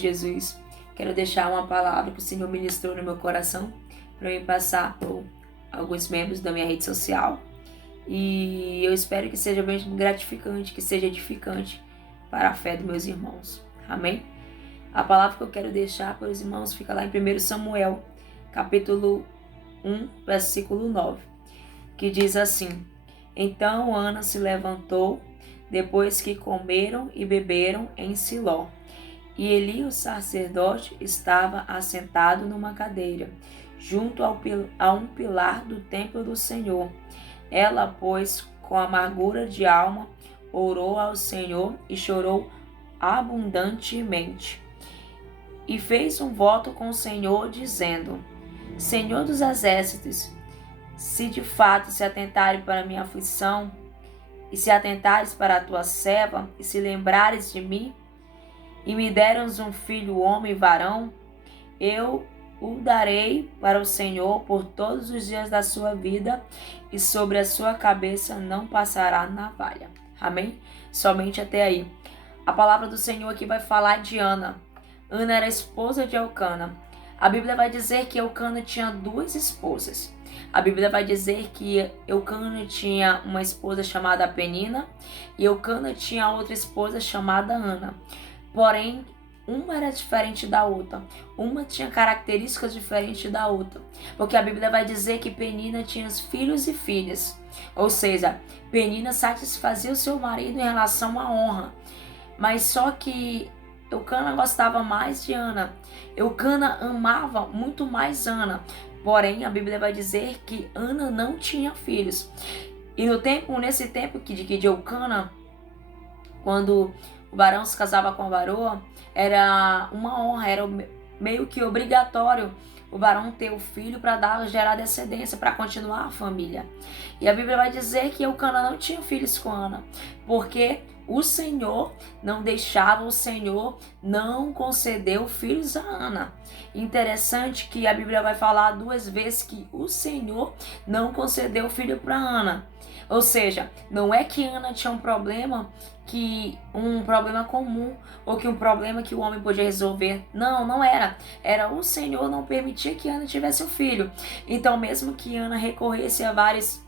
Jesus, quero deixar uma palavra que o Senhor ministrou no meu coração para eu passar por alguns membros da minha rede social. E eu espero que seja bem gratificante, que seja edificante para a fé dos meus irmãos. Amém? A palavra que eu quero deixar para os irmãos fica lá em 1 Samuel, capítulo 1, versículo 9, que diz assim: Então Ana se levantou depois que comeram e beberam em Siló. E Eli, o sacerdote, estava assentado numa cadeira, junto a um pilar do templo do Senhor. Ela, pois, com amargura de alma, orou ao Senhor e chorou abundantemente. E fez um voto com o Senhor, dizendo: Senhor dos exércitos, se de fato se atentarem para a minha aflição, e se atentares para a tua serva, e se lembrares de mim, e me deres um filho homem varão, eu o darei para o Senhor por todos os dias da sua vida, e sobre a sua cabeça não passará navalha. Amém? Somente até aí. A palavra do Senhor aqui vai falar de Ana. Ana era esposa de Elcana. A Bíblia vai dizer que Elcana tinha duas esposas. A Bíblia vai dizer que Elcana tinha uma esposa chamada Penina e Elcana tinha outra esposa chamada Ana. Porém, uma era diferente da outra. Uma tinha características diferentes da outra. Porque a Bíblia vai dizer que Penina tinha filhos e filhas. Ou seja, Penina satisfazia o seu marido em relação à honra. Mas só que Elcana gostava mais de Ana. Elcana amava muito mais Ana. Porém, a Bíblia vai dizer que Ana não tinha filhos. E nesse tempo de Elcana, quando o varão se casava com a varoa, era uma honra, era meio que obrigatório o varão ter o filho para gerar descendência, para continuar a família. E a Bíblia vai dizer que Elcana não tinha filhos com Ana, porque o Senhor não deixava, o Senhor não concedeu filhos a Ana. Interessante que a Bíblia vai falar duas vezes que o Senhor não concedeu filho para Ana. Ou seja, não é que Ana tinha um problema comum, ou que um problema que o homem podia resolver. Não, não era. Era o Senhor não permitir que Ana tivesse um filho. Então, mesmo que Ana recorresse a vários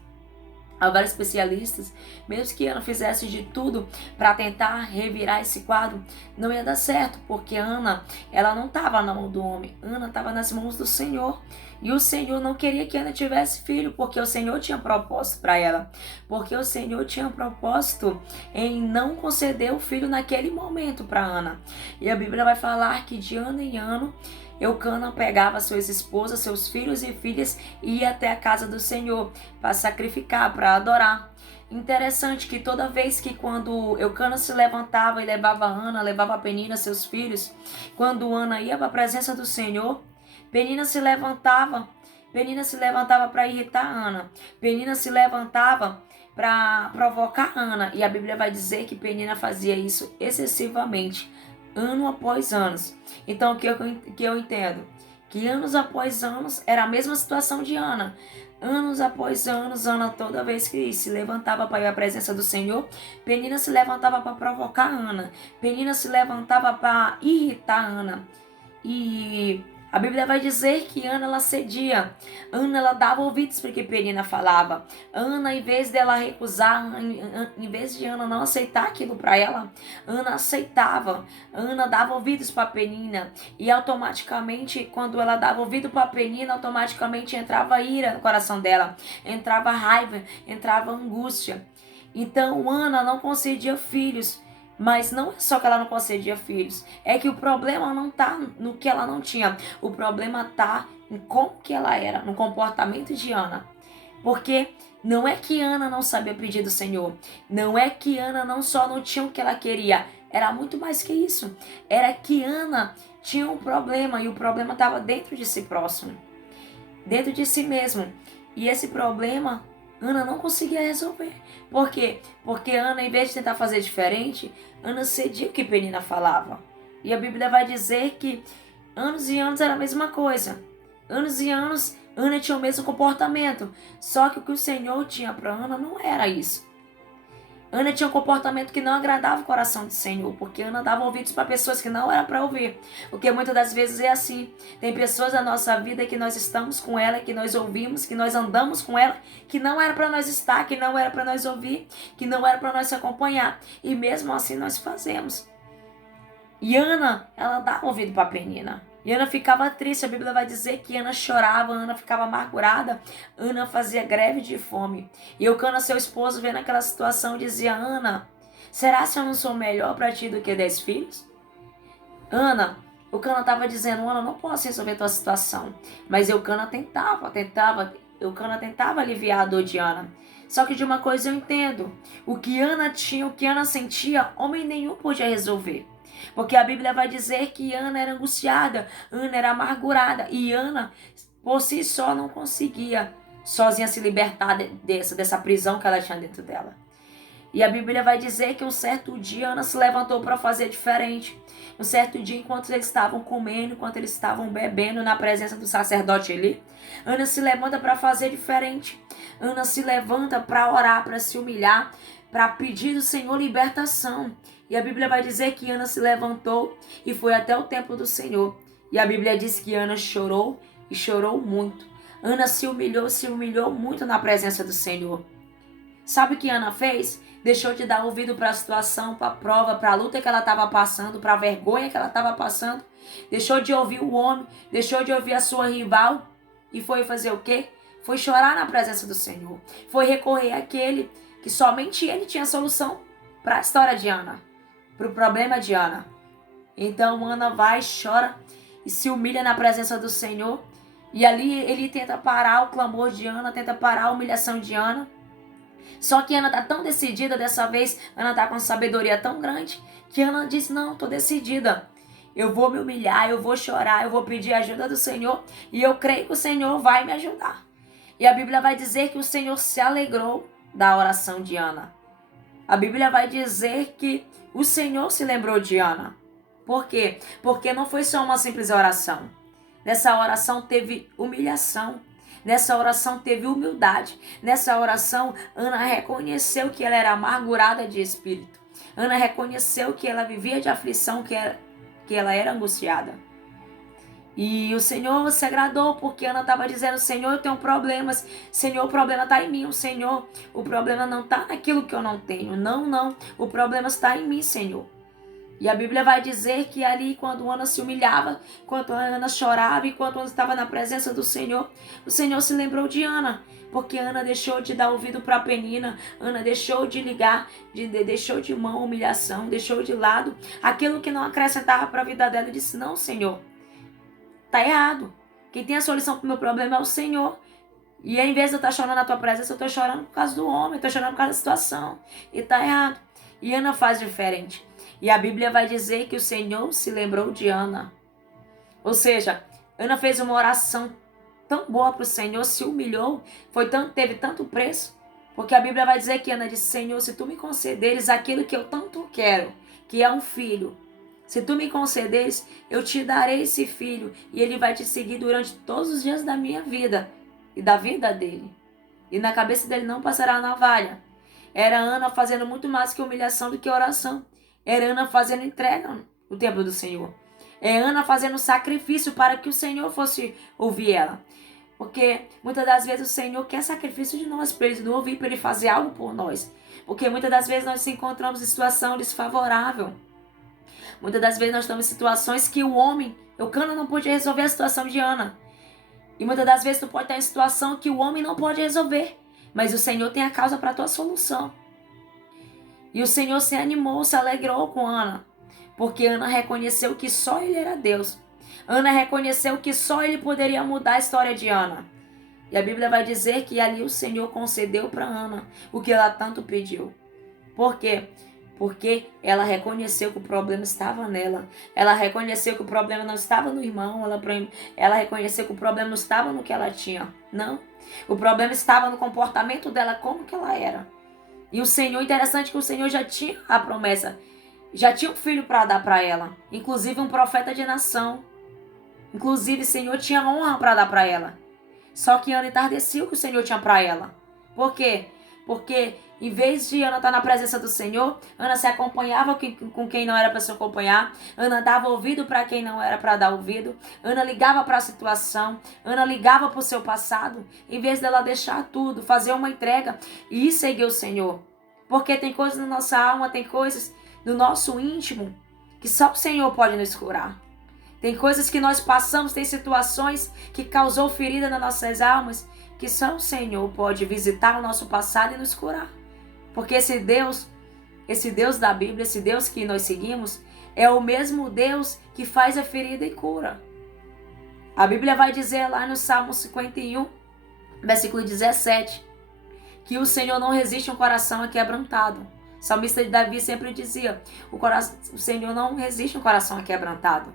especialistas, mesmo que Ana fizesse de tudo para tentar revirar esse quadro, não ia dar certo, porque Ana, ela não estava na mão do homem, Ana estava nas mãos do Senhor. E o Senhor não queria que Ana tivesse filho, porque o Senhor tinha propósito para ela. Porque o Senhor tinha propósito em não conceder o filho naquele momento para Ana. E a Bíblia vai falar que de ano em ano, Elcana pegava suas esposas, seus filhos e filhas e ia até a casa do Senhor para sacrificar, para adorar. Interessante que toda vez que quando Elcana se levantava e levava Ana, levava a Penina, seus filhos, quando Ana ia para a presença do Senhor, Penina se levantava para irritar Ana. Penina se levantava para provocar Ana. E a Bíblia vai dizer que Penina fazia isso excessivamente, ano após anos. Então, o que eu entendo? Que anos após anos era a mesma situação de Ana. Anos após anos, Ana, toda vez que se levantava para ir à presença do Senhor, Penina se levantava para provocar Ana. Penina se levantava para irritar Ana. E a Bíblia vai dizer que Ana, ela cedia. Ana, ela dava ouvidos para o que Penina falava. Ana, em vez dela recusar, em vez de Ana não aceitar aquilo para ela, Ana aceitava. Ana dava ouvidos para Penina. E automaticamente, quando ela dava ouvido para Penina, automaticamente entrava ira no coração dela. Entrava raiva, entrava angústia. Então, Ana não concedia filhos. Mas não é só que ela não concedia filhos, é que o problema não está no que ela não tinha. O problema está em como que ela era, no comportamento de Ana. Porque não é que Ana não sabia pedir do Senhor, não é que Ana não tinha o que ela queria, era muito mais que isso. Era que Ana tinha um problema e o problema estava dentro de si próximo, dentro de si mesmo. E esse problema Ana não conseguia resolver. Por quê? Porque Ana, em vez de tentar fazer diferente, Ana cedia o que Penina falava. E a Bíblia vai dizer que anos e anos era a mesma coisa. Anos e anos, Ana tinha o mesmo comportamento. Só que o que o Senhor tinha para Ana não era isso. Ana tinha um comportamento que não agradava o coração do Senhor, porque Ana dava ouvidos para pessoas que não era para ouvir. Porque muitas das vezes é assim. Tem pessoas na nossa vida que nós estamos com ela, que nós ouvimos, que nós andamos com ela, que não era para nós estar, que não era para nós ouvir, que não era para nós se acompanhar. E mesmo assim nós fazemos. E Ana, ela dava ouvido para Penina. E Ana ficava triste, a Bíblia vai dizer que Ana chorava, Ana ficava amargurada, Ana fazia greve de fome. E Eucana, seu esposo, vendo aquela situação, dizia: Ana, será que eu não sou melhor para ti do que 10 filhos? Ana, Eucana estava dizendo: Ana, não posso resolver tua situação. Mas Eucana tentava aliviar a dor de Ana. Só que de uma coisa eu entendo, o que Ana tinha, o que Ana sentia, homem nenhum podia resolver. Porque a Bíblia vai dizer que Ana era angustiada, Ana era amargurada. E Ana, por si só, não conseguia sozinha se libertar dessa prisão que ela tinha dentro dela. E a Bíblia vai dizer que um certo dia Ana se levantou para fazer diferente. Um certo dia, enquanto eles estavam comendo, enquanto eles estavam bebendo na presença do sacerdote Eli, Ana se levanta para fazer diferente. Ana se levanta para orar, para se humilhar, para pedir do Senhor libertação. E a Bíblia vai dizer que Ana se levantou e foi até o templo do Senhor. E a Bíblia diz que Ana chorou e chorou muito. Ana se humilhou muito na presença do Senhor. Sabe o que Ana fez? Deixou de dar ouvido para a situação, para a prova, para a luta que ela estava passando, para a vergonha que ela estava passando. Deixou de ouvir o homem, deixou de ouvir a sua rival e foi fazer o quê? Foi chorar na presença do Senhor. Foi recorrer àquele que somente ele tinha solução para a história de Ana, para o problema de Ana. Então Ana vai, chora e se humilha na presença do Senhor. E ali ele tenta parar o clamor de Ana, tenta parar a humilhação de Ana. Só que Ana está tão decidida dessa vez, Ana está com sabedoria tão grande, que Ana diz: não, estou decidida. Eu vou me humilhar, eu vou chorar, eu vou pedir ajuda do Senhor e eu creio que o Senhor vai me ajudar. E a Bíblia vai dizer que o Senhor se alegrou da oração de Ana. A Bíblia vai dizer que o Senhor se lembrou de Ana. Por quê? Porque não foi só uma simples oração. Nessa oração teve humilhação. Nessa oração teve humildade. Nessa oração, Ana reconheceu que ela era amargurada de espírito. Ana reconheceu que ela vivia de aflição, que ela era angustiada. E o Senhor se agradou, porque Ana estava dizendo: Senhor, eu tenho problemas. Senhor, o problema está em mim. Senhor, o problema não está naquilo que eu não tenho. Não. O problema está em mim, Senhor. E a Bíblia vai dizer que ali, quando Ana se humilhava, quando Ana chorava e quando Ana estava na presença do Senhor, o Senhor se lembrou de Ana. Porque Ana deixou de dar ouvido para Penina, Ana deixou de ligar, deixou de mão a humilhação, deixou de lado aquilo que não acrescentava para a vida dela e disse: não, Senhor, tá errado. Quem tem a solução para o meu problema é o Senhor. E em vez de eu estar chorando na tua presença, eu estou chorando por causa do homem, estou chorando por causa da situação. E tá errado. E Ana faz diferente. E a Bíblia vai dizer que o Senhor se lembrou de Ana. Ou seja, Ana fez uma oração tão boa para o Senhor, se humilhou, teve tanto preço. Porque a Bíblia vai dizer que Ana disse: Senhor, se tu me concederes aquilo que eu tanto quero, que é um filho, se tu me concederes, eu te darei esse filho e ele vai te seguir durante todos os dias da minha vida e da vida dele. E na cabeça dele não passará a navalha. Era Ana fazendo muito mais que humilhação do que oração. Era Ana fazendo entrega no templo do Senhor. É Ana fazendo sacrifício para que o Senhor fosse ouvir ela. Porque muitas das vezes o Senhor quer sacrifício de nós, para ele não ouvir, para ele fazer algo por nós. Porque muitas das vezes nós nos encontramos em situação desfavorável. Muitas das vezes nós estamos em situações que o homem, Eucana, não pôde resolver a situação de Ana. E muitas das vezes tu pode estar em situação que o homem não pode resolver. Mas o Senhor tem a causa para a tua solução. E o Senhor se animou, se alegrou com Ana. Porque Ana reconheceu que só ele era Deus. Ana reconheceu que só ele poderia mudar a história de Ana. E a Bíblia vai dizer que ali o Senhor concedeu para Ana o que ela tanto pediu. Por quê? Porque ela reconheceu que o problema estava nela. Ela reconheceu que o problema não estava no irmão. Ela reconheceu que o problema não estava no que ela tinha. Não. O problema estava no comportamento dela, como que ela era. E o Senhor, interessante que o Senhor já tinha a promessa. Já tinha um filho para dar para ela. Inclusive um profeta de nação. Inclusive o Senhor tinha honra para dar para ela. Só que Ana entardeceu o que o Senhor tinha para ela. Por quê? Porque em vez de Ana estar na presença do Senhor, Ana se acompanhava com quem não era para se acompanhar, Ana dava ouvido para quem não era para dar ouvido, Ana ligava para a situação, Ana ligava para o seu passado, em vez dela deixar tudo, fazer uma entrega e ir seguir o Senhor. Porque tem coisas na nossa alma, tem coisas no nosso íntimo que só o Senhor pode nos curar. Tem coisas que nós passamos, tem situações que causou ferida nas nossas almas, que só o Senhor pode visitar o nosso passado e nos curar. Porque esse Deus da Bíblia, esse Deus que nós seguimos, é o mesmo Deus que faz a ferida e cura. A Bíblia vai dizer lá no Salmo 51, versículo 17, que o Senhor não resiste a um coração quebrantado. O salmista de Davi sempre dizia, o Senhor não resiste a um coração quebrantado.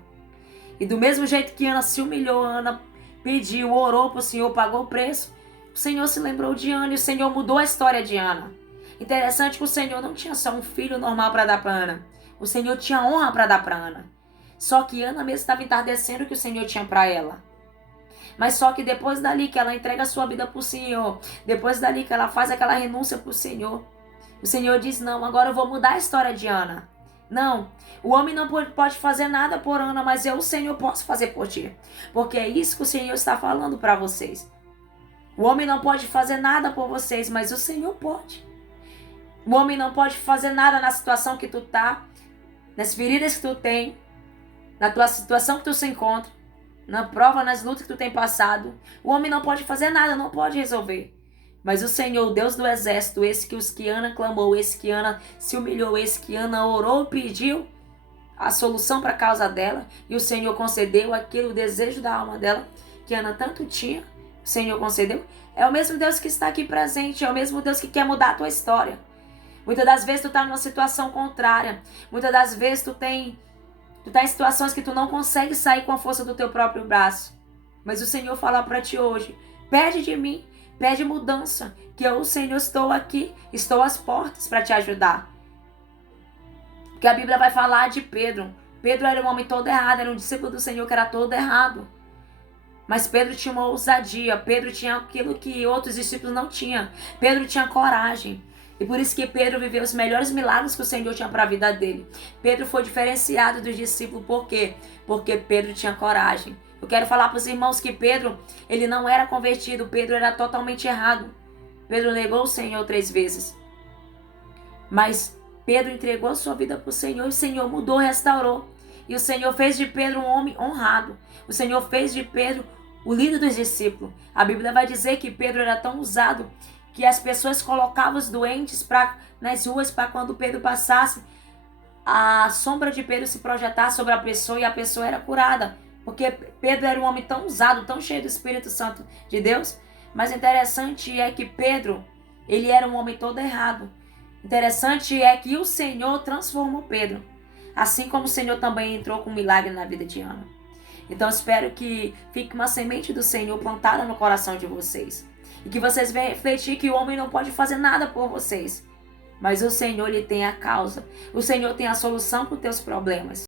E do mesmo jeito que Ana se humilhou, Ana pediu, orou para o Senhor, pagou o preço, o Senhor se lembrou de Ana e o Senhor mudou a história de Ana. Interessante que o Senhor não tinha só um filho normal para dar para Ana. O Senhor tinha honra para dar para Ana. Só que Ana mesmo estava entardecendo o que o Senhor tinha para ela. Mas só que depois dali que ela entrega a sua vida para o Senhor, depois dali que ela faz aquela renúncia para o Senhor diz, não, agora eu vou mudar a história de Ana. Não, o homem não pode fazer nada por Ana, mas eu, o Senhor, posso fazer por ti. Porque é isso que o Senhor está falando para vocês. O homem não pode fazer nada por vocês, mas o Senhor pode. O homem não pode fazer nada na situação que tu tá, nas feridas que tu tem, na tua situação que tu se encontra, na prova, nas lutas que tu tem passado. O homem não pode fazer nada, não pode resolver. Mas o Senhor, o Deus do exército, esse que Ana clamou, esse que Ana se humilhou, esse que Ana orou e pediu a solução para a causa dela, e o Senhor concedeu aquilo, o desejo da alma dela, que Ana tanto tinha, o Senhor concedeu. É o mesmo Deus que está aqui presente, é o mesmo Deus que quer mudar a tua história. Muitas das vezes tu está numa situação contrária, muitas das vezes tu tá em situações que tu não consegue sair com a força do teu próprio braço. Mas o Senhor fala para ti hoje, pede de mim, pede mudança, que eu, o Senhor, estou aqui, estou às portas para te ajudar. Porque a Bíblia vai falar de Pedro. Pedro era um homem todo errado, era um discípulo do Senhor que era todo errado. Mas Pedro tinha uma ousadia, Pedro tinha aquilo que outros discípulos não tinham. Pedro tinha coragem. E por isso que Pedro viveu os melhores milagres que o Senhor tinha para a vida dele. Pedro foi diferenciado dos discípulos, por quê? Porque Pedro tinha coragem. Eu quero falar para os irmãos que Pedro, ele não era convertido, Pedro era totalmente errado. Pedro negou o Senhor 3 vezes. Mas Pedro entregou a sua vida para o Senhor e o Senhor mudou, restaurou. E o Senhor fez de Pedro um homem honrado. O Senhor fez de Pedro o líder dos discípulos. A Bíblia vai dizer que Pedro era tão usado que as pessoas colocavam os doentes nas ruas para quando Pedro passasse, a sombra de Pedro se projetar sobre a pessoa e a pessoa era curada. Porque Pedro era um homem tão usado, tão cheio do Espírito Santo de Deus. Mas interessante é que Pedro, ele era um homem todo errado. Interessante é que o Senhor transformou Pedro. Assim como o Senhor também entrou com um milagre na vida de Ana. Então espero que fique uma semente do Senhor plantada no coração de vocês. E que vocês venham refletir que o homem não pode fazer nada por vocês. Mas o Senhor, ele tem a causa. O Senhor tem a solução para os teus problemas.